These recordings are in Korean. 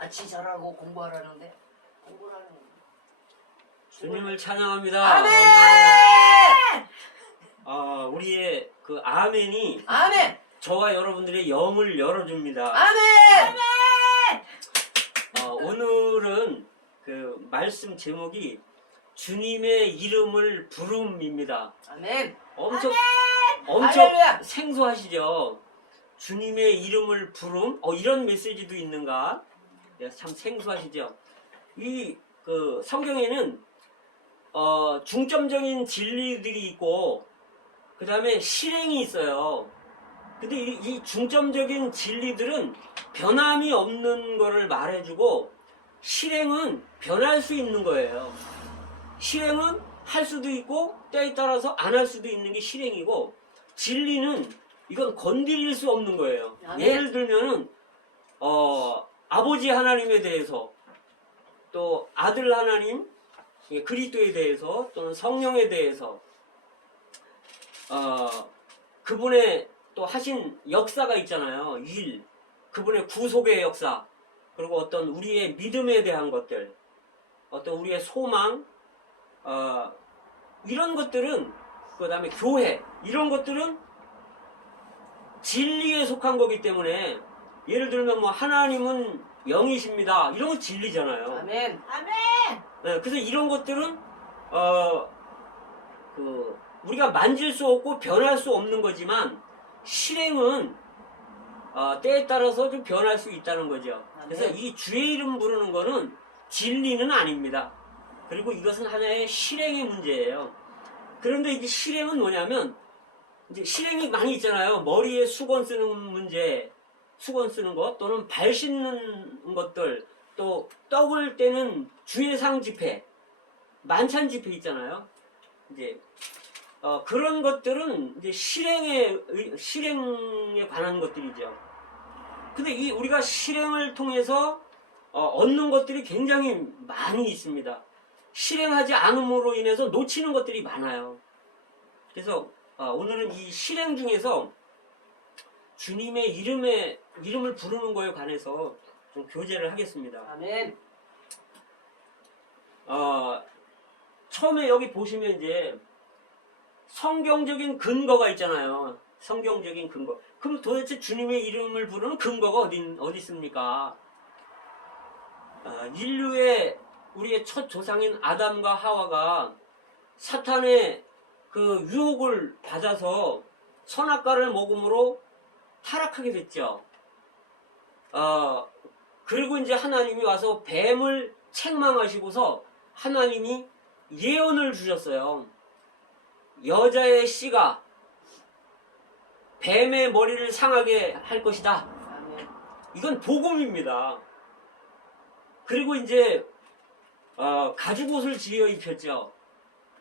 같이 자라고 공부하라는데 공부를 하는 거예요. 주님을 찬양합니다. 아멘! 우리의 그 아멘이 아멘! 저와 여러분들의 영을 열어줍니다. 아멘! 오늘은 그 말씀 제목이 주님의 이름을 부름입니다. 아멘! 엄청 할렐루야! 생소하시죠? 주님의 이름을 부름? 이런 메시지도 있는가? 참 생소하시죠? 이 그 성경에는 중점적인 진리들이 있고 그 다음에 실행이 있어요. 근데 이 중점적인 진리들은 변함이 없는 거를 말해주고 실행은 변할 수 있는 거예요. 실행은 할 수도 있고 때에 따라서 안 할 수도 있는 게 실행이고 진리는 이건 건드릴 수 없는 거예요. 아멘. 예를 들면은 아버지 하나님에 대해서 또 아들 하나님 그리스도에 대해서 또는 성령에 대해서 그분의 또 하신 역사가 있잖아요. 그분의 구속의 역사, 그리고 어떤 우리의 믿음에 대한 것들, 어떤 우리의 소망, 이런 것들은, 그 다음에 교회, 이런 것들은 진리에 속한 거기 때문에, 예를 들면 뭐 하나님은 영이십니다, 이런 건 진리잖아요. 아멘! 네, 그래서 이런 것들은 우리가 만질 수 없고 변할 수 없는 거지만 실행은 때에 따라서 좀 변할 수 있다는 거죠. 그래서 이 주의 이름 부르는 거는 진리는 아닙니다. 그리고 이것은 하나의 실행의 문제예요. 그런데 이게 실행은 뭐냐면 이제 실행이 많이 있잖아요. 머리에 수건 쓰는 문제, 수건 쓰는 것, 또는 발 씻는 것들, 또 떡을 떼는 주례상 집회, 만찬 집회 있잖아요. 이제 그런 것들은 이제 실행에 관한 것들이죠. 근데 우리가 실행을 통해서 얻는 것들이 굉장히 많이 있습니다. 실행하지 않음으로 인해서 놓치는 것들이 많아요. 그래서 오늘은 이 실행 중에서 주님의 이름을 부르는 거에 관해서 좀 교제를 하겠습니다. 아멘! 처음에 여기 보시면 이제 성경적인 근거가 있잖아요. 성경적인 근거. 그럼 도대체 주님의 이름을 부르는 근거가 어디 있습니까? 우리의 첫 조상인 아담과 하와가 사탄의 그 유혹을 받아서 선악과를 먹음으로 타락하게 됐죠. 그리고 이제 하나님이 와서 뱀을 책망하시고서 하나님이 예언을 주셨어요. 여자의 씨가 뱀의 머리를 상하게 할 것이다. 아멘! 이건 복음입니다. 그리고 이제 가죽옷을 지어 입혔죠.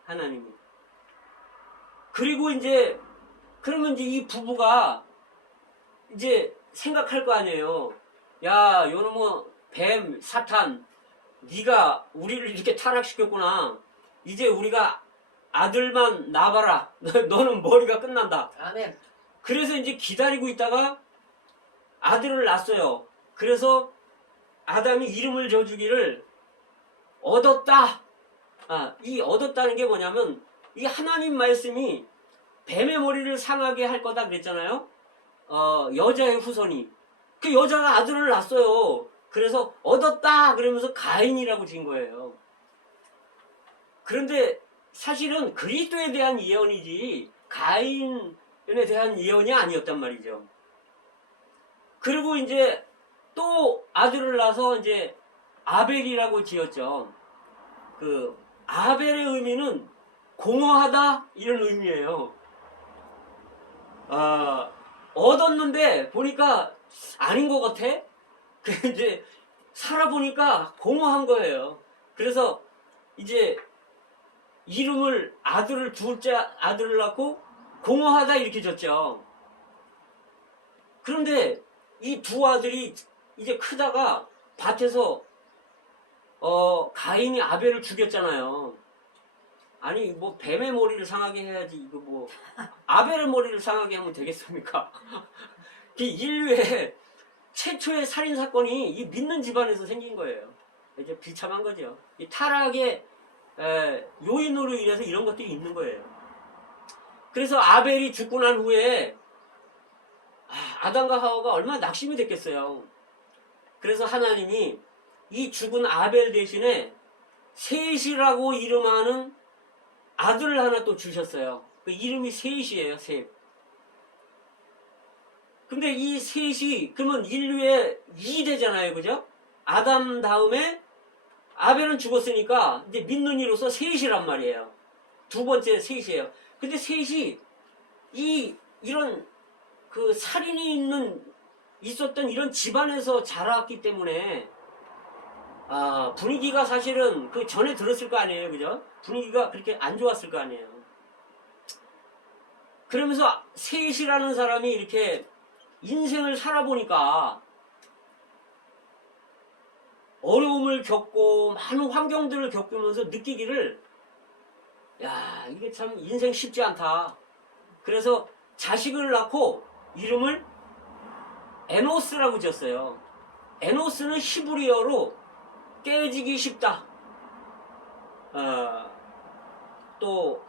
하나님이. 그리고 이제 그러면 이제 이 부부가 이제 생각할 거 아니에요. 야, 요놈의 뱀, 사탄, 네가 우리를 이렇게 타락시켰구나. 이제 우리가 아들만 낳아봐라. 너는 머리가 끝난다. 아멘! 그래서 이제 기다리고 있다가 아들을 낳았어요. 그래서 아담이 이름을 져주기를 얻었다. 이 얻었다는 게 뭐냐면 이 하나님 말씀이 뱀의 머리를 상하게 할 거다 그랬잖아요. 여자의 후손이. 그 여자가 아들을 낳았어요. 그래서 얻었다 그러면서 가인이라고 지은 거예요. 그런데 사실은 그리스도에 대한 예언이지 가인에 대한 예언이 아니었단 말이죠. 그리고 이제 또 아들을 낳아서 이제 아벨이라고 지었죠. 그 아벨의 의미는 공허하다 이런 의미예요. 얻었는데 보니까 아닌 것 같아. 이제 살아보니까 공허한 거예요. 그래서 이제 둘째 아들을 낳고 공허하다 이렇게 졌죠. 그런데 이 두 아들이 이제 크다가 밭에서 가인이 아벨을 죽였잖아요. 아니 뭐 뱀의 머리를 상하게 해야지 이거 뭐 아벨의 머리를 상하게 하면 되겠습니까? 인류의 최초의 살인 사건이 이 믿는 집안에서 생긴 거예요. 이제 비참한 거죠. 이 타락의 요인으로 인해서 이런 것들이 있는 거예요. 그래서 아벨이 죽고 난 후에 아담과 하와가 얼마나 낙심이 됐겠어요. 그래서 하나님이 이 죽은 아벨 대신에 셋이라고 이름하는 아들을 하나 또 주셨어요. 그 이름이 셋이에요, 셋. 근데 이 셋이 그러면 인류의 2대잖아요, 그죠? 아담 다음에 아벨은 죽었으니까 이제 믿는 이로서 셋이란 말이에요. 두 번째 셋이에요. 근데 셋이 이런 그 살인이 있었던 이런 집안에서 자랐기 때문에 분위기가 사실은 그 전에 들었을 거 아니에요, 그죠? 분위기가 그렇게 안 좋았을 거 아니에요. 그러면서 셋이라는 사람이 이렇게 인생을 살아보니까 어려움을 겪고 많은 환경들을 겪으면서 느끼기를 야, 이게 참 인생 쉽지 않다. 그래서 자식을 낳고 이름을 에노스라고 지었어요. 에노스는 히브리어로 깨지기 쉽다. 또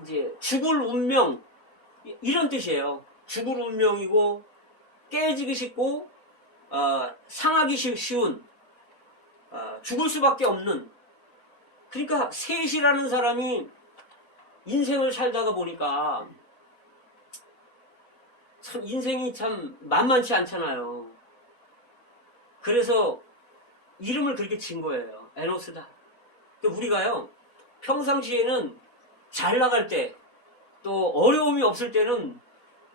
이제 죽을 운명 이런 뜻이에요. 죽을 운명이고 깨지기 쉽고 상하기 쉬운 죽을 수밖에 없는. 그러니까 셋이라는 사람이 인생을 살다가 보니까 참 인생이 참 만만치 않잖아요. 그래서 이름을 그렇게 지은 거예요. 에노스다. 우리가요 평상시에는 잘 나갈 때 또 어려움이 없을 때는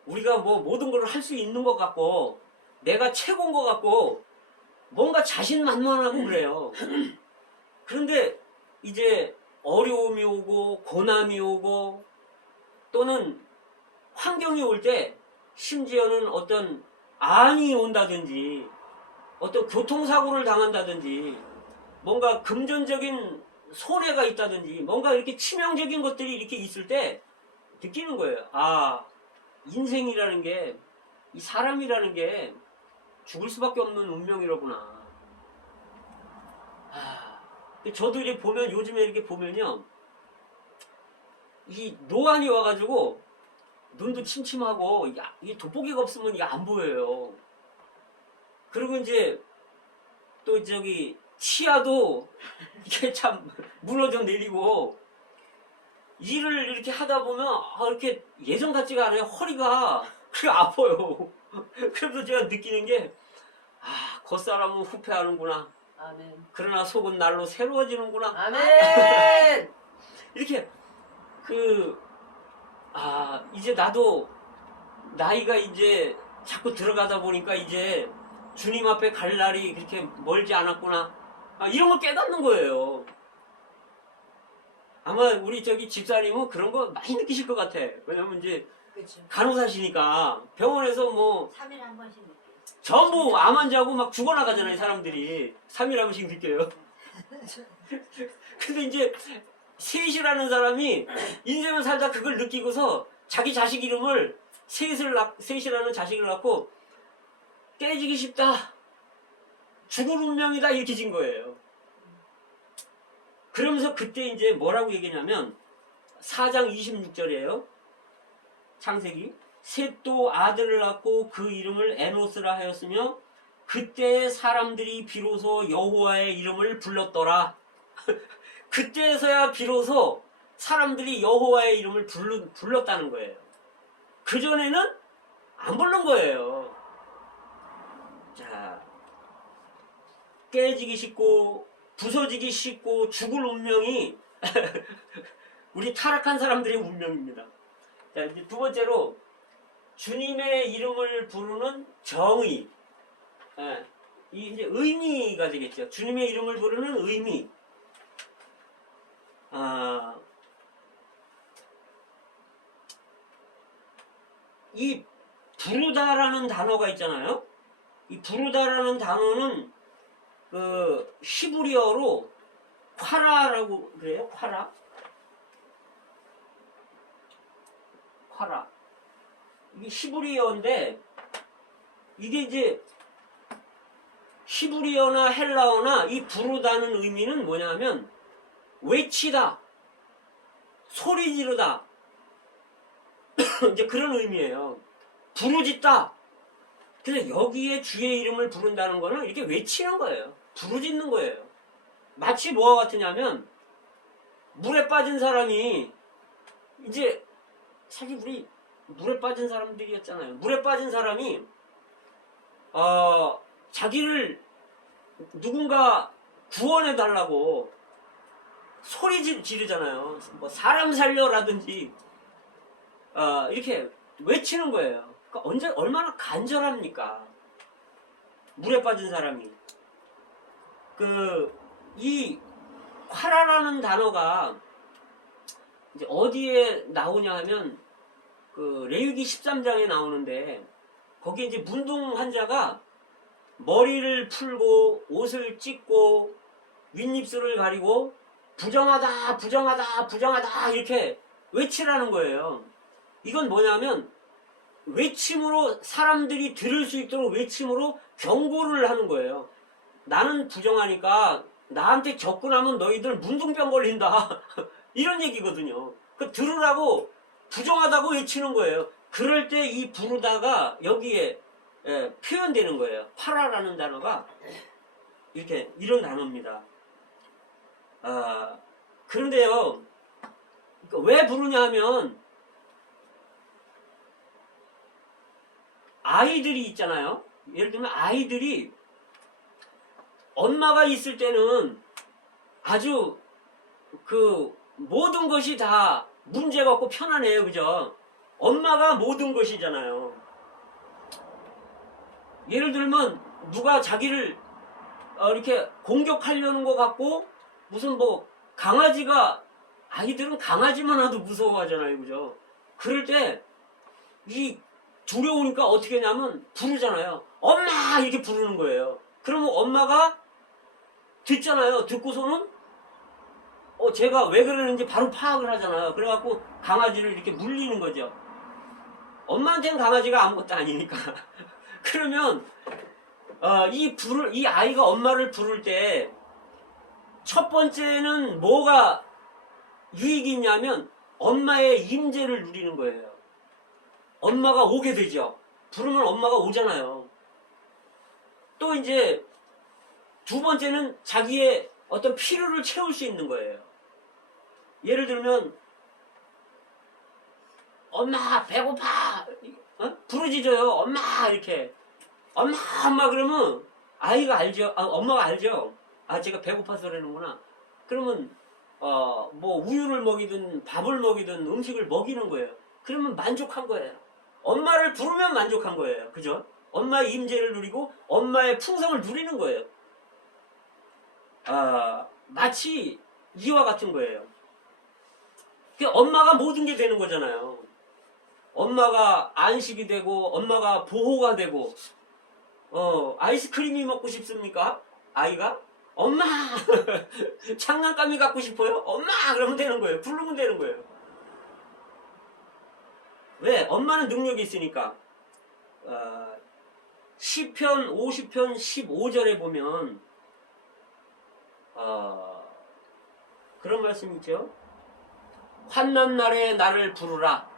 우리가 뭐 모든 걸 할 수 있는 것 같고 내가 최고인 것 같고 뭔가 자신만만하고 그래요. 그런데 이제 어려움이 오고 고난이 오고 또는 환경이 올 때 심지어는 어떤 안이 온다든지 어떤 교통사고를 당한다든지 뭔가 금전적인 손해가 있다든지 뭔가 이렇게 치명적인 것들이 이렇게 있을 때 느끼는 거예요. 인생이라는 게, 이 사람이라는 게 죽을 수밖에 없는 운명이로구나. 저도 이렇게 보면, 요즘에 이렇게 보면요, 이 노안이 와가지고 눈도 침침하고 이 돋보기가 없으면 이게 안 보여요. 그리고 이제 또 치아도 이게 참 무너져 내리고 일을 이렇게 하다 보면 이렇게 예전 같지가 않아요. 허리가 그게 아파요. 그래서 제가 느끼는 게 겉사람은 후패하는구나. 아멘. 그러나 속은 날로 새로워지는구나. 아멘. 이렇게 이제 나도 나이가 이제 자꾸 들어가다 보니까 이제 주님 앞에 갈 날이 그렇게 멀지 않았구나. 이런 걸 깨닫는 거예요. 아마 우리 집사님은 그런 거 많이 느끼실 것 같아. 왜냐면 이제 그쵸. 간호사시니까 병원에서 뭐 3일에 한 번씩 느껴요. 전부 암 환자고 막 죽어나가잖아요, 사람들이. 3일 한 번씩 느껴요. 근데 이제 셋이라는 사람이 인생을 살다 그걸 느끼고서 자기 자식 이름을 셋이라는 자식을 낳고 깨지기 쉽다. 죽을 운명이다. 이렇게 진 거예요. 그러면서 그때 이제 뭐라고 얘기냐면 4장 26절이에요. 창세기. 셋도 아들을 낳고 그 이름을 에노스라 하였으며 그때 사람들이 비로소 여호와의 이름을 불렀더라. 그때서야 비로소 사람들이 여호와의 이름을 불렀다는 거예요. 그전에는 안 부른 거예요. 자, 깨지기 쉽고 부서지기 쉽고 죽을 운명이 우리 타락한 사람들의 운명입니다. 자, 이제 두 번째로 주님의 이름을 부르는 정의. 이 이제 의미가 되겠죠. 주님의 이름을 부르는 의미. 이 부르다라는 단어가 있잖아요. 이 부르다라는 단어는 그 히브리어로 화라라고 그래요. 화라. 이게 히브리어인데 이게 이제 히브리어나 헬라어나 이 부르다는 의미는 뭐냐면 외치다, 소리 지르다 이제 그런 의미예요. 부르짖다. 그래서 여기에 주의 이름을 부른다는 거는 이렇게 외치는 거예요. 부르짖는 거예요. 마치 뭐와 같으냐면 물에 빠진 사람이 이제 사실 우리 물에 빠진 사람들이었잖아요. 물에 빠진 사람이 자기를 누군가 구원해 달라고 소리 지르잖아요. 뭐 사람 살려라든지 이렇게 외치는 거예요. 그러니까 얼마나 간절합니까? 물에 빠진 사람이. 이 화라라는 단어가 이제 어디에 나오냐 하면 레위기 13장에 나오는데 거기에 이제 문둥 환자가 머리를 풀고 옷을 찢고 윗입술을 가리고 부정하다 부정하다 부정하다 이렇게 외치라는 거예요. 이건 뭐냐면 외침으로 사람들이 들을 수 있도록 외침으로 경고를 하는 거예요. 나는 부정하니까 나한테 접근하면 너희들 문둥병 걸린다. 이런 얘기거든요. 들으라고 부정하다고 외치는 거예요. 그럴 때 이 부르다가 여기에 표현되는 거예요. 파라라는 단어가 이런 단어입니다. 그런데요, 왜 부르냐 하면 아이들이 있잖아요. 예를 들면 아이들이 엄마가 있을 때는 아주 모든 것이 다 문제가 없고 편안해요. 그죠? 엄마가 모든 것이잖아요. 예를 들면 누가 자기를 이렇게 공격하려는 것 같고 무슨 강아지가 아이들은 강아지만 하도 무서워하잖아요. 그죠? 그럴 때 이 두려우니까 어떻게 하냐면 부르잖아요. 엄마! 이렇게 부르는 거예요. 그러면 엄마가 듣잖아요. 듣고서는 제가 왜 그러는지 바로 파악을 하잖아요. 그래갖고 강아지를 이렇게 물리는 거죠. 엄마한테는 강아지가 아무것도 아니니까. 그러면 이 아이가 엄마를 부를 때 첫 번째는 뭐가 유익이 있냐면 엄마의 임재를 누리는 거예요. 엄마가 오게 되죠. 부르면 엄마가 오잖아요. 또 이제 두 번째는 자기의 어떤 필요를 채울 수 있는 거예요. 예를 들면 엄마 배고파 부르짖어요. 엄마 이렇게 엄마 그러면 아이가 알죠. 엄마가 알죠. 제가 배고파서 그러는구나. 그러면 뭐 우유를 먹이든 밥을 먹이든 음식을 먹이는 거예요. 그러면 만족한 거예요. 엄마를 부르면 만족한 거예요. 그죠? 엄마의 임재를 누리고 엄마의 풍성을 누리는 거예요. 마치 이와 같은 거예요. 엄마가 모든 게 되는 거잖아요. 엄마가 안식이 되고 엄마가 보호가 되고 아이스크림이 먹고 싶습니까? 아이가? 엄마! 장난감이 갖고 싶어요? 엄마! 그러면 되는 거예요. 부르면 되는 거예요. 왜? 엄마는 능력이 있으니까. 시편 50편 15절에 보면 그런 말씀이 있죠. 환난 날에 나를 부르라.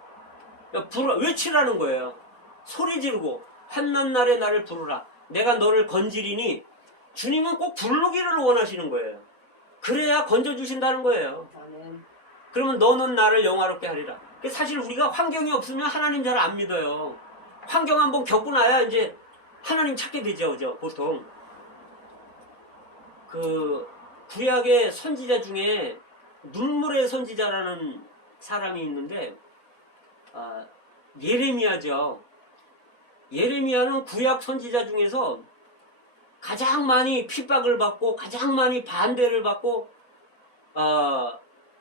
외치라는 거예요. 소리 지르고 환난 날에 나를 부르라. 내가 너를 건지리니 주님은 꼭 부르기를 원하시는 거예요. 그래야 건져주신다는 거예요. 그러면 너는 나를 영화롭게 하리라. 사실 우리가 환경이 없으면 하나님 잘 안 믿어요. 환경 한번 겪고 나야 이제 하나님 찾게 되죠. 그죠? 보통 구약의 선지자 중에 눈물의 선지자라는 사람이 있는데 예레미야죠. 예레미야는 구약 선지자 중에서 가장 많이 핍박을 받고 가장 많이 반대를 받고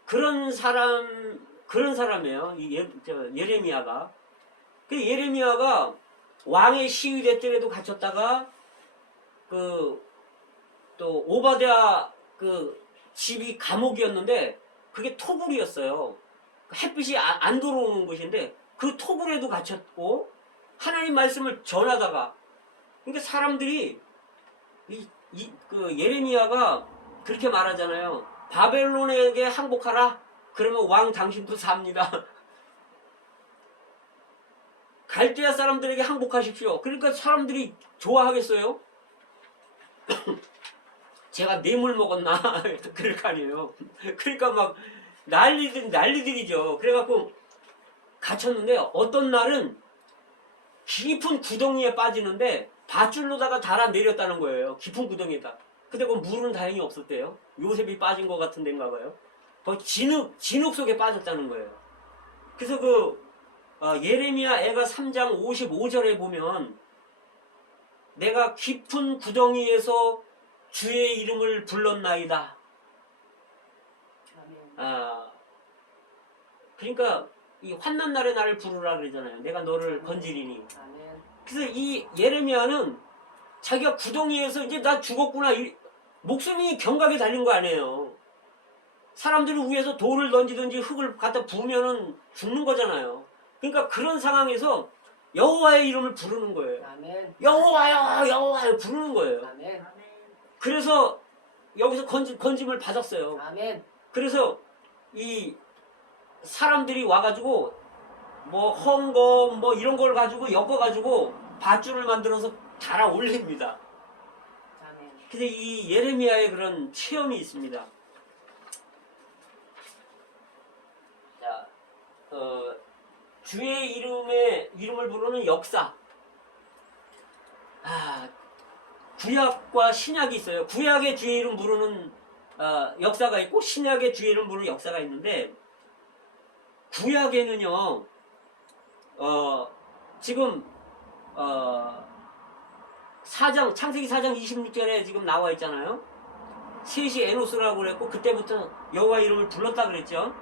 그런 사람이에요. 예레미야가. 그 예레미야가 왕의 시위대 때에도 갇혔다가 또 오바댜 집이 감옥이었는데 그게 토굴이었어요. 햇빛이 안 들어오는 곳인데 그 토굴에도 갇혔고 하나님 말씀을 전하다가 그러니까 사람들이 그 예레미야가 그렇게 말하잖아요. 바벨론에게 항복하라. 그러면 왕 당신도 삽니다. 갈대아 사람들에게 항복하십시오. 그러니까 사람들이 좋아하겠어요? 제가 뇌물 먹었나? 그럴 거 아니에요. 그러니까 막 난리들이죠. 그래갖고 갇혔는데 어떤 날은 깊은 구덩이에 빠지는데 밧줄로다가 달아 내렸다는 거예요. 깊은 구덩이에다. 근데 그 물은 다행히 없었대요. 요셉이 빠진 것 같은 데인가 봐요. 거의 진흙 속에 빠졌다는 거예요. 그래서 예레미야 애가 3장 55절에 보면 내가 깊은 구덩이에서 주의 이름을 불렀나이다. 그러니까 이 환난 날에 나를 부르라 그러잖아요. 내가 너를 건지리니. 그래서 이 예레미야는 자기가 구덩이에서 이제 나 죽었구나. 목숨이 경각에 달린 거 아니에요. 사람들이 위에서 돌을 던지든지 흙을 갖다 부으면은 죽는 거잖아요. 그러니까 그런 상황에서 여호와의 이름을 부르는 거예요. 아멘. 여호와요, 여호와요 부르는 거예요. 아멘. 그래서 여기서 건짐을 받았어요. 아멘. 그래서 이 사람들이 와가지고 뭐 헌금 뭐 이런 걸 가지고 엮어가지고 밧줄을 만들어서 달아 올립니다. 아멘. 근데 이 예레미야의 그런 체험이 있습니다. 자, 주의 이름을 부르는 역사. 구약과 신약이 있어요. 구약의 주의 이름 부르는 역사가 있고 신약의 주의 이름 부르는 역사가 있는데 구약에는요 지금 창세기 4장 26절에 지금 나와 있잖아요. 셋이 에노스라고 그랬고 그때부터 여호와 이름을 불렀다 그랬죠.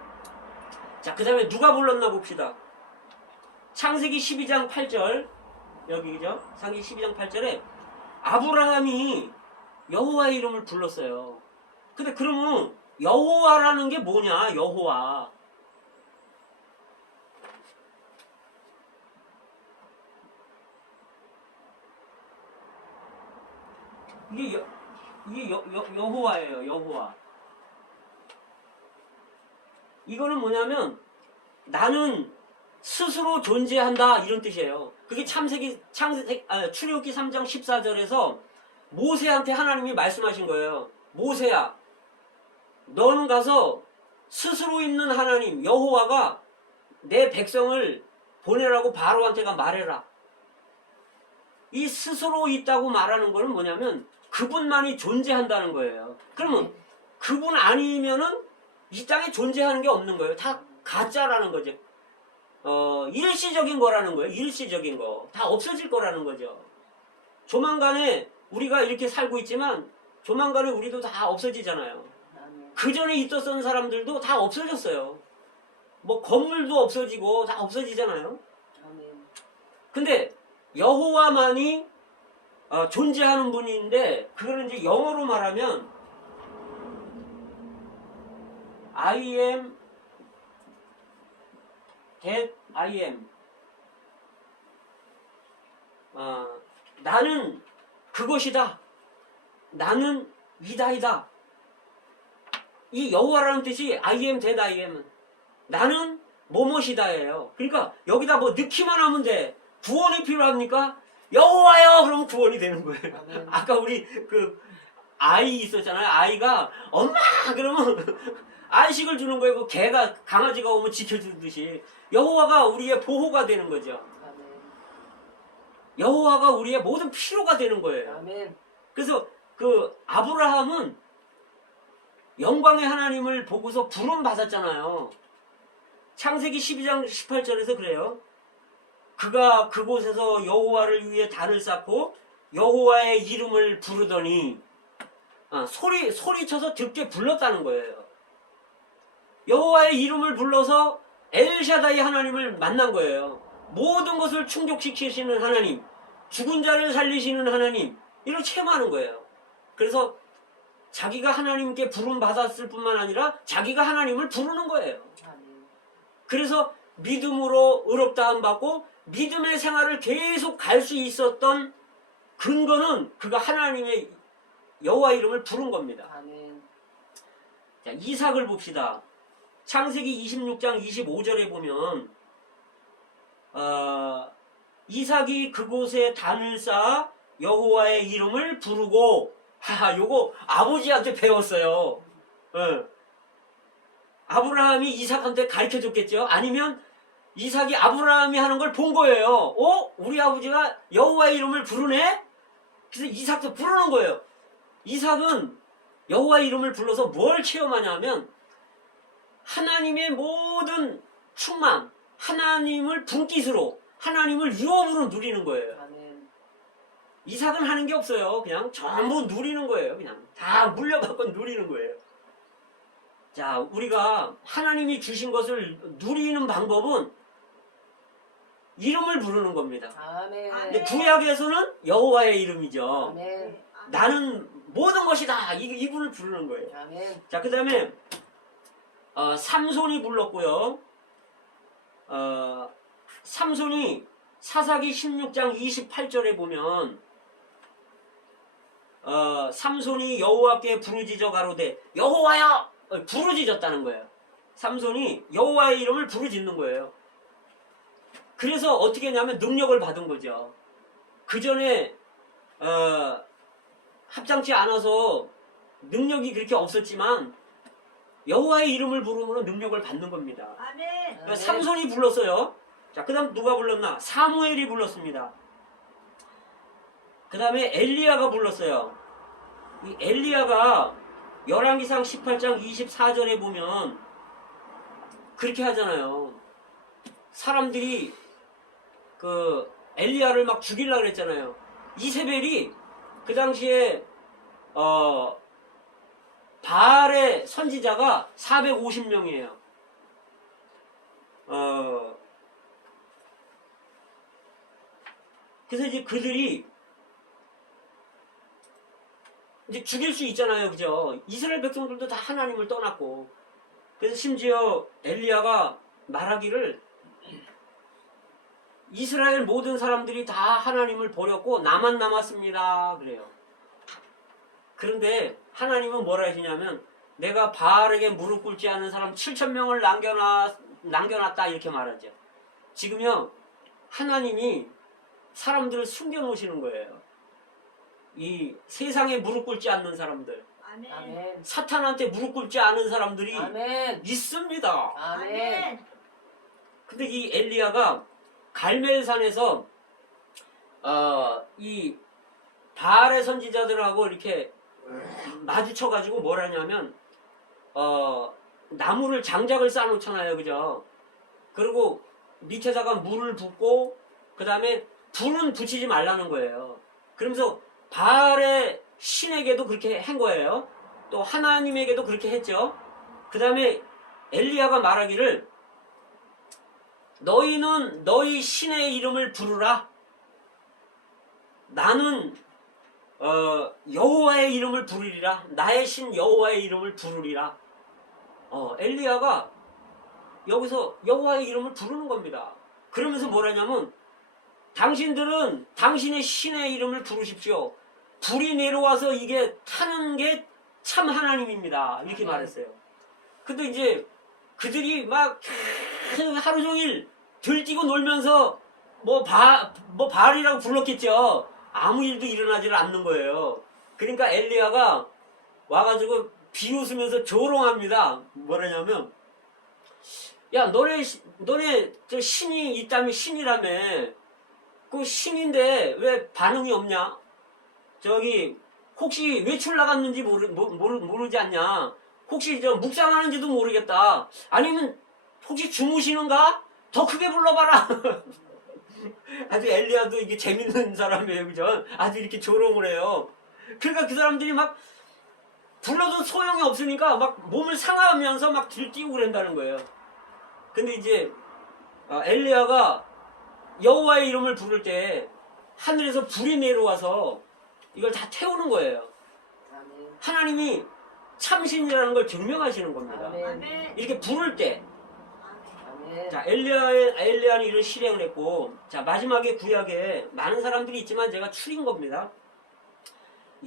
자, 그 다음에 누가 불렀나 봅시다. 창세기 12장 8절 여기죠. 창세기 12장 8절에 아브라함이 여호와의 이름을 불렀어요. 근데 그러면 여호와라는 게 뭐냐? 여호와. 이게 여호와예요. 여호와. 이거는 뭐냐면 나는 스스로 존재한다 이런 뜻이에요. 그게 출애굽기 3장 14절에서 모세한테 하나님이 말씀하신 거예요. 모세야, 너는 가서 스스로 있는 하나님 여호와가 내 백성을 보내라고 바로한테가 말해라. 이 스스로 있다고 말하는 거는 뭐냐면 그분만이 존재한다는 거예요. 그러면 그분 아니면은 이 땅에 존재하는 게 없는 거예요. 다 가짜라는 거죠. 일시적인 거라는 거예요. 일시적인 거. 다 없어질 거라는 거죠. 조만간에 우리가 이렇게 살고 있지만 조만간에 우리도 다 없어지잖아요. 그 전에 있었던 사람들도 다 없어졌어요. 뭐 건물도 없어지고 다 없어지잖아요. 근데 여호와만이 존재하는 분인데 그거는 이제 영어로 말하면 I am that I am. 나는 그것이다. 나는 이다이다. 이 여호와라는 뜻이 I am that I am. 나는 뭐뭇이다예요. 그러니까 여기다 뭐 넣기만 하면 돼. 구원이 필요합니까? 여호와요. 그러면 구원이 되는 거예요. 아멘. 아까 우리 그 아이 있었잖아요. 아이가 엄마 그러면 안식을 주는 거예요. 그 개가 강아지가 오면 지켜주듯이 여호와가 우리의 보호가 되는 거죠. 아멘. 여호와가 우리의 모든 필요가 되는 거예요. 아멘. 그래서 그 아브라함은 영광의 하나님을 보고서 부름 받았잖아요. 창세기 12장 18절에서 그래요. 그가 그곳에서 여호와를 위해 단을 쌓고 여호와의 이름을 부르더니 소리쳐서 듣게 불렀다는 거예요. 여호와의 이름을 불러서 엘샤다이 하나님을 만난 거예요. 모든 것을 충족시키시는 하나님, 죽은 자를 살리시는 하나님, 이걸 체험하는 거예요. 그래서 자기가 하나님께 부름 받았을 뿐만 아니라 자기가 하나님을 부르는 거예요. 그래서 믿음으로 의롭다함 받고 믿음의 생활을 계속 갈 수 있었던 근거는 그가 하나님의 여호와 이름을 부른 겁니다. 아멘. 자, 이삭을 봅시다. 창세기 26장 25절에 보면 이삭이 그곳에 단을 쌓아 여호와의 이름을 부르고 요거 아버지한테 배웠어요. 예. 아브라함이 이삭한테 가르쳐 줬겠죠. 아니면 이삭이 아브라함이 하는 걸 본 거예요. 우리 아버지가 여호와의 이름을 부르네? 그래서 이삭도 부르는 거예요. 이삭은 여호와의 이름을 불러서 뭘 체험하냐면 하나님의 모든 충만, 하나님을 분깃으로, 하나님을 유업으로 누리는 거예요. 아멘. 이삭은 하는 게 없어요. 그냥 전부 누리는 거예요. 그냥 다 물려받고 누리는 거예요. 자, 우리가 하나님이 주신 것을 누리는 방법은 이름을 부르는 겁니다. 아멘. 근데 구약에서는 여호와의 이름이죠. 아멘. 나는 모든 것이다. 이분을 부르는 거예요. 아멘. 자, 그 다음에 삼손이 불렀고요. 삼손이 사사기 16장 28절에 보면 삼손이 여호와께 부르짖어 가로되 여호와여! 부르짖었다는 거예요. 삼손이 여호와의 이름을 부르짖는 거예요. 그래서 어떻게 했냐면 능력을 받은 거죠. 그 전에 합장치 않아서 능력이 그렇게 없었지만 여호와의 이름을 부르면 능력을 받는 겁니다. 아멘. 그러니까 삼손이 불렀어요. 자, 그 다음 누가 불렀나? 사무엘이 불렀습니다. 그 다음에 엘리야가 불렀어요. 이 엘리야가 열왕기상 18장 24절에 보면 그렇게 하잖아요. 사람들이 그 엘리야를 막 죽이려고 그랬잖아요. 이세벨이 그 당시에 바알의 선지자가 450명이에요. 그래서 이제 그들이 이제 죽일 수 있잖아요. 그죠? 이스라엘 백성들도 다 하나님을 떠났고. 그래서 심지어 엘리야가 말하기를 이스라엘 모든 사람들이 다 하나님을 버렸고 나만 남았습니다. 그래요. 그런데 하나님은 뭐라 하시냐면 내가 바알에게 무릎 꿇지 않은 사람 7,000명을 남겨놨다 이렇게 말하죠. 지금요 하나님이 사람들을 숨겨놓으시는 거예요. 이 세상에 무릎 꿇지 않는 사람들, 아멘. 아멘. 사탄한테 무릎 꿇지 않은 사람들이 아멘. 있습니다. 아멘. 근데 이 엘리야가 갈멜산에서 이 바알의 선지자들하고 이렇게 마주쳐가지고 뭘 하냐면 나무를 장작을 쌓아놓잖아요. 그죠? 그리고 밑에다가 물을 붓고 그 다음에 불은 붙이지 말라는 거예요. 그러면서 바알의 신에게도 그렇게 한 거예요. 또 하나님에게도 그렇게 했죠. 그 다음에 엘리야가 말하기를 너희는 너희 신의 이름을 부르라. 나는 여호와의 이름을 부르리라. 나의 신 여호와의 이름을 부르리라. 엘리야가 여기서 여호와의 이름을 부르는 겁니다. 그러면서 뭐라냐면 당신들은 당신의 신의 이름을 부르십시오. 불이 내려와서 이게 타는 게 참 하나님입니다. 이렇게 말했어요. 근데 이제 그들이 막 하루 종일 들뛰고 놀면서 바알이라고 불렀겠죠. 아무 일도 일어나지를 않는 거예요. 그러니까 엘리야가 와가지고 비웃으면서 조롱합니다. 뭐라냐면 야 너네 저 신이 있다며 신이라며 그 신인데 왜 반응이 없냐? 저기 혹시 외출 나갔는지 모르지 않냐? 혹시 저 묵상하는지도 모르겠다. 아니면 혹시 주무시는가? 더 크게 불러봐라. 아주 엘리야도 이게 재밌는 사람이에요. 그죠? 아주 이렇게 조롱을 해요. 그러니까 그 사람들이 막 불러도 소용이 없으니까 막 몸을 상하면서 막 들뛰고 그런다는 거예요. 근데 이제 엘리야가 여호와의 이름을 부를 때 하늘에서 불이 내려와서 이걸 다 태우는 거예요. 아멘. 하나님이 참신이라는 걸 증명하시는 겁니다. 아멘. 아멘. 이렇게 부를 때, 아멘. 자 엘리야는 이런 실행을 했고, 자 마지막에 구약에 많은 사람들이 있지만 제가 추린 겁니다.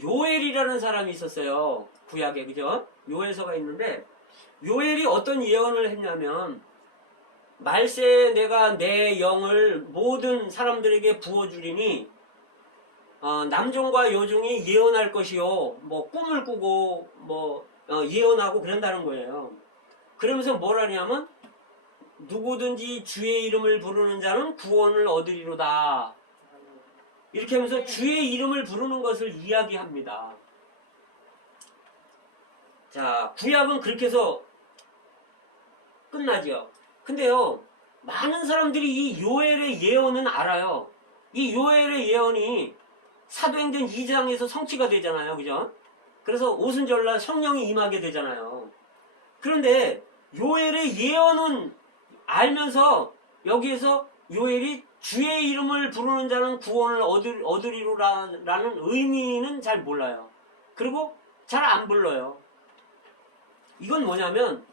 요엘이라는 사람이 있었어요. 구약에, 그죠? 요엘서가 있는데, 요엘이 어떤 예언을 했냐면, 말세에 내가 내 영을 모든 사람들에게 부어주리니, 남종과 여종이 예언할 것이요. 뭐, 꿈을 꾸고, 예언하고 그런다는 거예요. 그러면서 뭘 하냐면, 누구든지 주의 이름을 부르는 자는 구원을 얻으리로다. 이렇게 하면서 주의 이름을 부르는 것을 이야기합니다. 자, 구약은 그렇게 해서 끝나죠. 근데요, 많은 사람들이 이 요엘의 예언은 알아요. 이 요엘의 예언이 사도행전 2장에서 성취가 되잖아요. 그죠? 그래서 오순절날 성령이 임하게 되잖아요. 그런데 요엘의 예언은 알면서 여기에서 요엘이 주의 이름을 부르는 자는 구원을 얻으리로라는 의미는 잘 몰라요. 그리고 잘 안 불러요. 이건 뭐냐면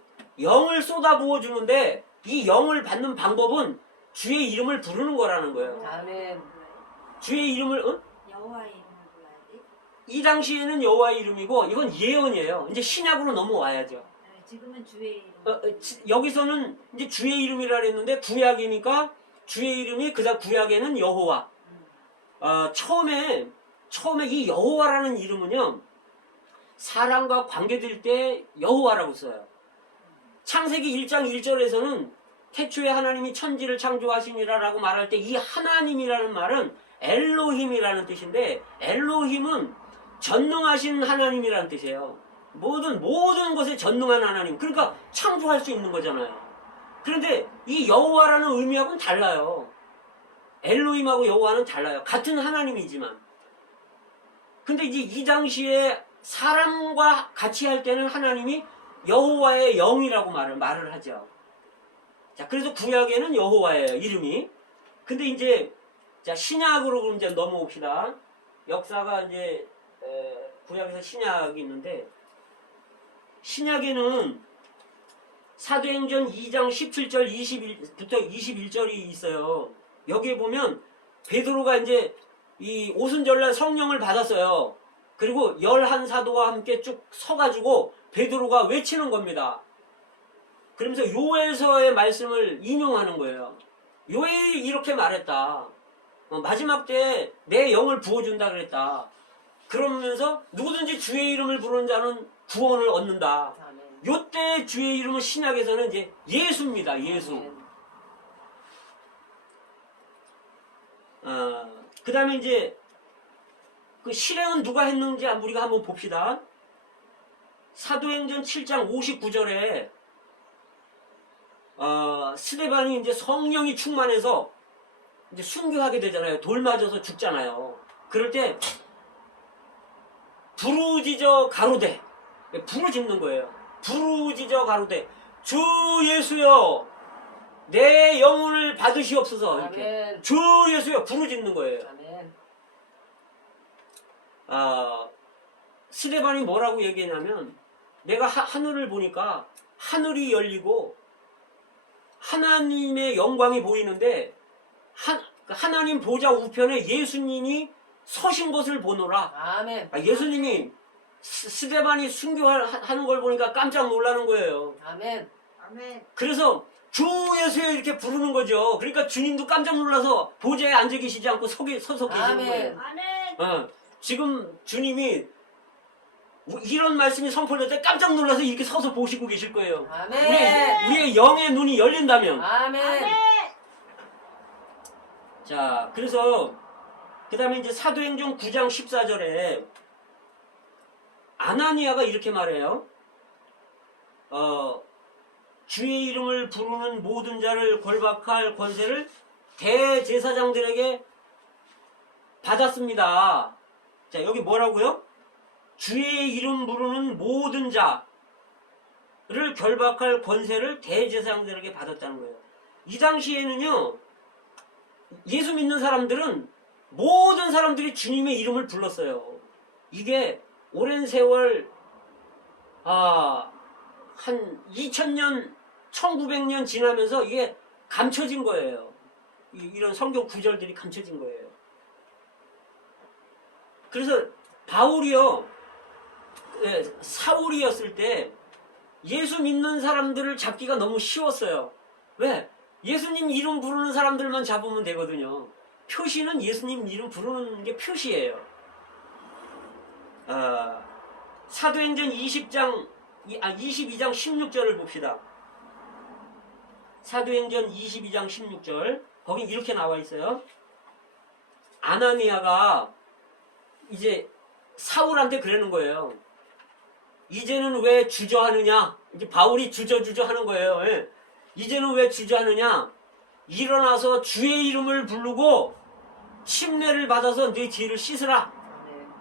영을 쏟아부어 주는데 이 영을 받는 방법은 주의 이름을 부르는 거라는 거예요. 아멘. 주의 이름을 여호와의 이름을 불러야지. 이 당시에는 여호와의 이름이고 이건 예언이에요. 이제 신약으로 넘어와야죠. 네, 지금은 주의 이름. 여기서는 이제 주의 이름이라 했는데 구약이니까 주의 이름이 그다음 구약에는 여호와. 처음에 이 여호와라는 이름은요 사람과 관계될 때 여호와라고 써요. 창세기 1장 1절에서는 태초에 하나님이 천지를 창조하시니라라고 말할 때 이 하나님이라는 말은 엘로힘이라는 뜻인데 엘로힘은 전능하신 하나님이라는 뜻이에요. 모든 것에 전능한 하나님. 그러니까 창조할 수 있는 거잖아요. 그런데 이 여호와라는 의미하고는 달라요. 엘로힘하고 여호와는 달라요. 같은 하나님이지만. 근데 이제 이 당시에 사람과 같이 할 때는 하나님이 여호와의 영이라고 말을 하죠. 자, 그래서 구약에는 여호와예요, 이름이. 근데 이제 자, 신약으로 그럼 이제 넘어옵시다. 역사가 이제 구약에서 신약이 있는데 신약에는 사도행전 2장 17절 20부터 21절이 있어요. 여기에 보면 베드로가 이제 이 오순절날 성령을 받았어요. 그리고 11사도와 함께 쭉 서가지고 베드로가 외치는 겁니다. 그러면서 요엘서의 말씀을 인용하는 거예요. 요엘이 이렇게 말했다. 마지막 때에 내 영을 부어준다 그랬다. 그러면서 누구든지 주의 이름을 부르는 자는 구원을 얻는다. 요때 주의 이름은 신약에서는 이제 예수입니다. 예수. 그 다음에 이제 그 실행은 누가 했는지 우리가 한번 봅시다. 사도행전 7장 59절에 스데반이 이제 성령이 충만해서 이제 순교하게 되잖아요. 돌 맞아서 죽잖아요. 그럴 때 부르짖어 가로되 부르짖는 거예요. 부르짖어 가로되 주 예수여 내 영혼을 받으시옵소서. 이렇게 아멘. 주 예수여 부르짖는 거예요. 아멘. 스데반이 뭐라고 얘기했냐면 내가 하늘을 보니까 하늘이 열리고 하나님의 영광이 보이는데 하나님 보좌 우편에 예수님이 서신 것을 보노라. 아멘. 예수님이 스데반이 순교하는 걸 보니까 깜짝 놀라는 거예요. 아멘. 아멘. 그래서 주 예수여 이렇게 부르는 거죠. 그러니까 주님도 깜짝 놀라서 보좌에 앉아 계시지 않고 서서 계시는 거예요. 아멘. 지금 주님이 이런 말씀이 선포될 때 깜짝 놀라서 이렇게 서서 보시고 계실 거예요. 아멘. 우리의 영의 눈이 열린다면. 아멘. 자, 그래서 그 다음에 이제 사도행전 9장 14절에 아나니아가 이렇게 말해요. 주의 이름을 부르는 모든 자를 결박할 권세를 대제사장들에게 받았습니다. 자, 여기 뭐라고요? 주의 이름 부르는 모든 자를 결박할 권세를 대제사장들에게 받았다는 거예요. 이 당시에는요, 예수 믿는 사람들은 모든 사람들이 주님의 이름을 불렀어요. 이게 오랜 세월, 한 2000년, 1900년 지나면서 이게 감춰진 거예요. 이런 성경 구절들이 감춰진 거예요. 그래서 바울이요, 사울이었을 때 예수 믿는 사람들을 잡기가 너무 쉬웠어요. 왜? 예수님 이름 부르는 사람들만 잡으면 되거든요. 표시는 예수님 이름 부르는 게 표시예요. 사도행전 22장 16절을 봅시다. 사도행전 22장 16절. 거기 이렇게 나와 있어요. 아나니아가 이제 사울한테 그러는 거예요. 이제는 왜 주저하느냐? 이제 바울이 주저 하는 거예요. 예. 이제는 왜 주저하느냐? 일어나서 주의 이름을 부르고 침례를 받아서 네 죄를 씻으라. 아멘.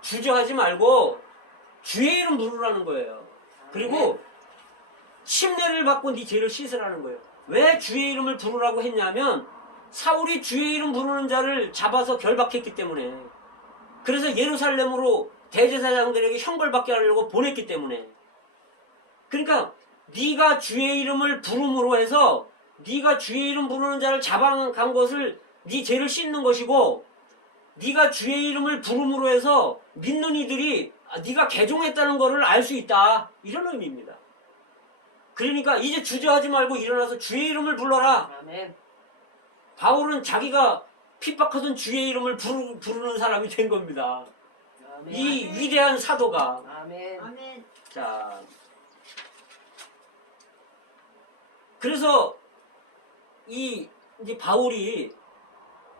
주저하지 말고 주의 이름 부르라는 거예요. 그리고 침례를 받고 네 죄를 씻으라는 거예요. 왜 주의 이름을 부르라고 했냐면 사울이 주의 이름 부르는 자를 잡아서 결박했기 때문에, 그래서 예루살렘으로 대제사장들에게 형벌받게 하려고 보냈기 때문에. 그러니까 네가 주의 이름을 부름으로 해서 네가 주의 이름 부르는 자를 잡아간 것을 네 죄를 씻는 것이고, 네가 주의 이름을 부름으로 해서 믿는 이들이 네가 개종했다는 것을 알 수 있다, 이런 의미입니다. 그러니까 이제 주저하지 말고 일어나서 주의 이름을 불러라. 아멘. 바울은 자기가 핍박하던 주의 이름을 부르는 사람이 된 겁니다. 아멘. 이 위대한 사도가. 아멘. 아멘. 자, 그래서 이제 바울이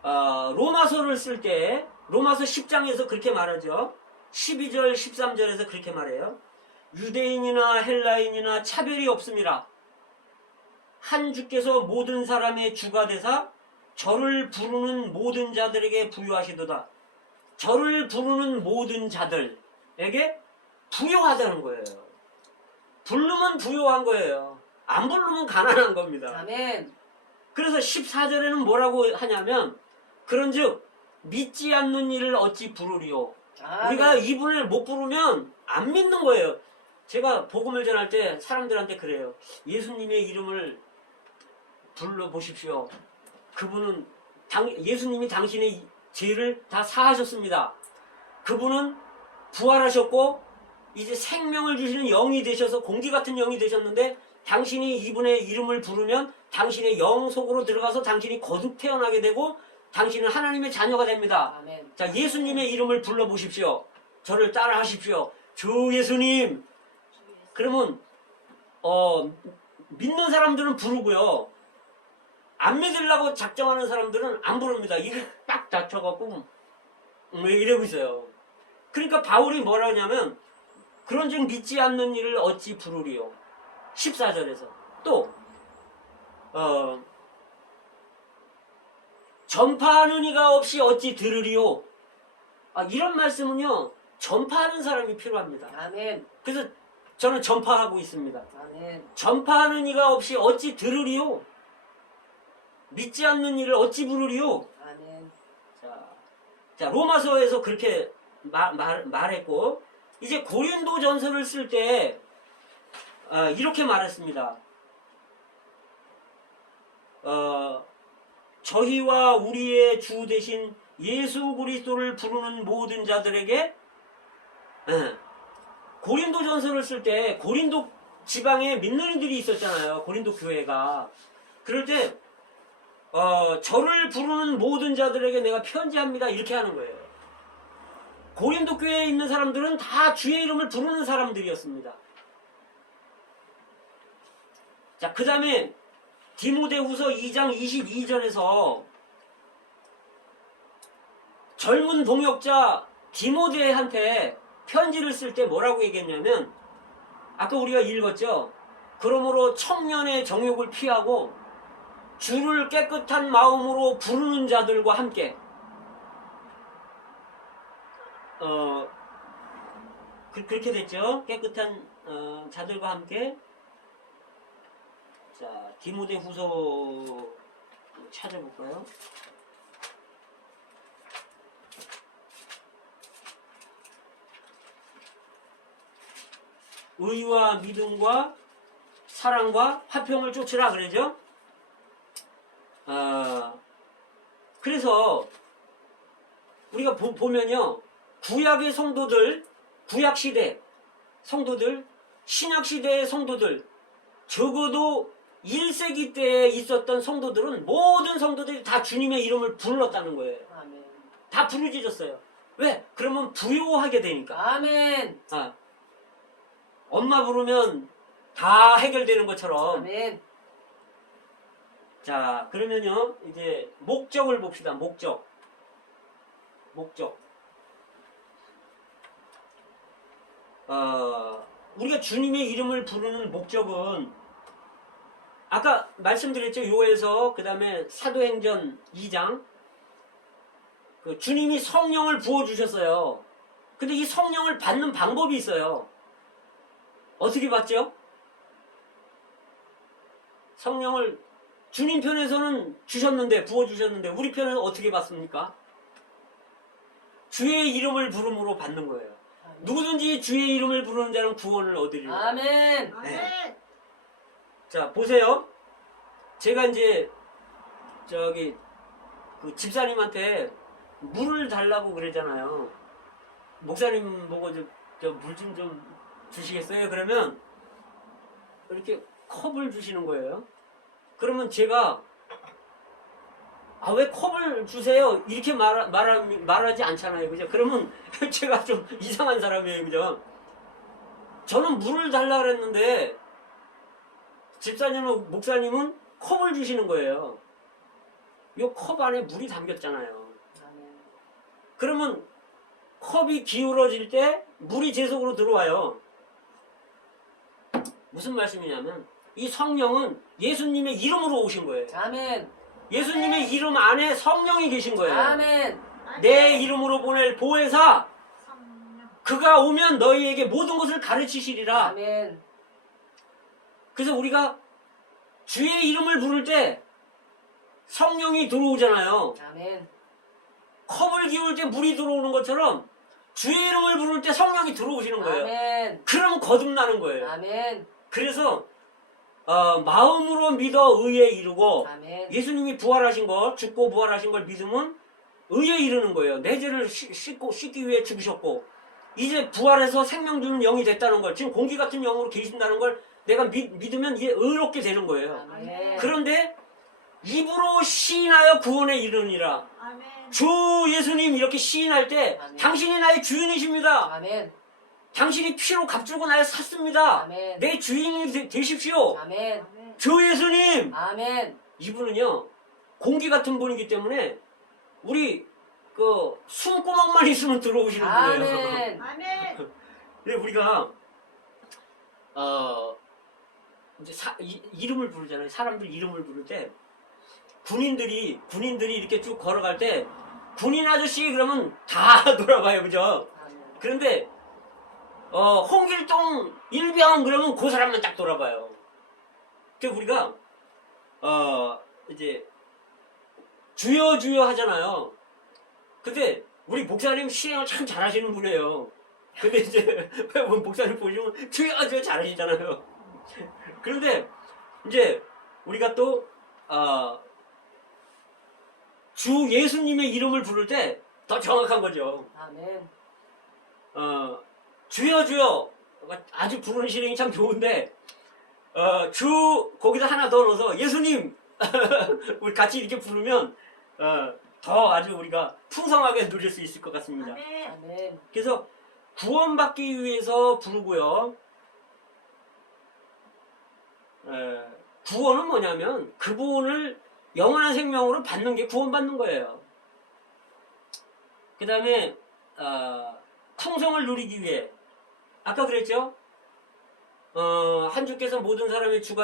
로마서를 쓸 때 로마서 10장에서 그렇게 말하죠. 12절 13절에서 그렇게 말해요. 유대인이나 헬라인이나 차별이 없습니다. 한 주께서 모든 사람의 주가 되사 저를 부르는 모든 자들에게 부유하시도다. 저를 부르는 모든 자들에게 부유하다는 거예요. 부르면 부유한 거예요. 안 부르면 가난한 겁니다. 아멘. 그래서 14절에는 뭐라고 하냐면, 그런즉 믿지 않는 이를 어찌 부르리요. 아멘. 우리가 이분을 못 부르면 안 믿는 거예요. 제가 복음을 전할 때 사람들한테 그래요. 예수님의 이름을 불러보십시오. 그분은 예수님이 당신의 죄를 다 사하셨습니다. 그분은 부활하셨고 이제 생명을 주시는 영이 되셔서 공기 같은 영이 되셨는데, 당신이 이분의 이름을 부르면 당신의 영 속으로 들어가서 당신이 거듭 태어나게 되고 당신은 하나님의 자녀가 됩니다. 아멘. 자, 예수님의 이름을 불러보십시오. 저를 따라하십시오. 주 예수님. 그러면 믿는 사람들은 부르고요, 안 믿으려고 작정하는 사람들은 안 부릅니다. 입이 딱 닫혀갖고 이러고 있어요. 그러니까 바울이 뭐라 하냐면, 그런즉 믿지 않는 이를 어찌 부르리요. 14절에서 또 전파하는 이가 없이 어찌 들으리요. 이런 말씀은요, 전파하는 사람이 필요합니다. 아멘. 그래서 저는 전파하고 있습니다. 아멘. 전파하는 이가 없이 어찌 들으리요. 믿지 않는 이를 어찌 부르리요. 아멘. 자, 로마서에서 그렇게 말했고, 이제 고린도 전서를 쓸 때 이렇게 말했습니다. 저희와 우리의 주 대신 예수 그리스도를 부르는 모든 자들에게, 고린도 전서를 쓸 때 고린도 지방에 믿는 이들이 있었잖아요. 고린도 교회가. 그럴 때 저를 부르는 모든 자들에게 내가 편지합니다, 이렇게 하는 거예요. 고린도 교회에 있는 사람들은 다 주의 이름을 부르는 사람들이었습니다. 자, 그 다음에 디모데후서 2장 22절에서 젊은 동역자 디모데한테 편지를 쓸 때 뭐라고 얘기했냐면, 아까 우리가 읽었죠. 그러므로 청년의 정욕을 피하고 주를 깨끗한 마음으로 부르는 자들과 함께, 그렇게 됐죠. 깨끗한 자들과 함께. 자, 디모데후서 찾아볼까요? 의와 믿음과 사랑과 화평을 쫓으라 그러죠. 그래서 우리가 보면요. 구약의 성도들, 구약시대 성도들, 신약시대의 성도들, 적어도 1세기 때에 있었던 성도들은 모든 성도들이 다 주님의 이름을 불렀다는 거예요. 아멘. 다 부르짖었어요. 왜? 그러면 부요하게 되니까. 아멘. 아, 엄마 부르면 다 해결되는 것처럼. 아멘. 자, 그러면요, 이제 목적을 봅시다. 목적. 우리가 주님의 이름을 부르는 목적은 아까 말씀드렸죠. 요에서 그 다음에 사도행전 2장 그 주님이 성령을 부어주셨어요. 근데 이 성령을 받는 방법이 있어요. 어떻게 받죠? 성령을 주님 편에서는 주셨는데, 부어주셨는데 우리 편에서는 어떻게 받습니까? 주의 이름을 부름으로 받는 거예요. 아멘. 누구든지 주의 이름을 부르는 자는 구원을 얻으리라. 아멘. 네. 자, 보세요. 제가 이제 저기 그 집사님한테 물을 달라고 그러잖아요. 목사님 보고 저 물 좀 주시겠어요? 그러면 이렇게 컵을 주시는 거예요. 그러면 제가 아, 왜 컵을 주세요? 이렇게 말하지 않잖아요. 그죠? 그러면 제가 좀 이상한 사람이에요. 그죠? 저는 물을 달라 그랬는데 집사님은, 목사님은 컵을 주시는 거예요. 이 컵 안에 물이 담겼잖아요. 아멘. 그러면 컵이 기울어질 때 물이 제 속으로 들어와요. 무슨 말씀이냐면 이 성령은 예수님의 이름으로 오신 거예요. 아멘. 예수님의 이름 안에 성령이 계신 거예요. 아멘. 내 이름으로 보낼 보혜사 그가 오면 너희에게 모든 것을 가르치시리라. 아멘. 그래서 우리가 주의 이름을 부를 때 성령이 들어오잖아요. 아멘. 컵을 기울 때 물이 들어오는 것처럼 주의 이름을 부를 때 성령이 들어오시는 거예요. 아멘. 그럼 거듭나는 거예요. 아멘. 그래서 마음으로 믿어 의에 이르고 아멘. 예수님이 부활하신 걸, 죽고 부활하신 걸 믿으면 의에 이르는 거예요. 내 죄를 씻기 위해 죽으셨고 이제 부활해서 생명 주는 영이 됐다는 걸, 지금 공기 같은 영으로 계신다는 걸 내가 믿으면 이제 의롭게 되는 거예요. 아멘. 그런데 입으로 시인하여 구원에 이르니라. 아멘. 주 예수님 이렇게 시인할 때 아멘. 당신이 나의 주인이십니다. 아멘. 당신이 피로 값주고 나를 샀습니다. 아멘. 내 주인이 되십시오. 아멘. 아멘. 주 예수님. 아멘. 이분은요 공기 같은 분이기 때문에 우리 그 숨구멍만 있으면 들어오시는 분이에요. 아멘. 아멘. 근데 우리가 이제 이름을 부르잖아요. 사람들 이름을 부를 때 군인들이 이렇게 쭉 걸어갈 때 군인 아저씨 그러면 다 돌아봐요, 그죠? 아멘. 그런데 홍길동 일병 그러면 그 사람만 딱 돌아봐요. 그래서 우리가 이제 주여 주여 하잖아요. 근데 우리 목사님 시행을 참 잘하시는 분이에요. 근데 이제 목사님 보시면 주여 주여 잘하시잖아요. 그런데 이제 우리가 또 주 예수님의 이름을 부를 때 더 정확한 거죠. 아멘. 주여 주여 아주 부르는 시행이 참 좋은데 주 거기다 하나 더 넣어서 예수님 우리 같이 이렇게 부르면 더 아주 우리가 풍성하게 누릴 수 있을 것 같습니다. 아멘. 아멘. 그래서 구원받기 위해서 부르고요. 구원은 뭐냐면 그분을 영원한 생명으로 받는 게 구원받는 거예요. 그 다음에 풍성을 누리기 위해 아까 그랬죠? 한 주께서 모든 사람의 주가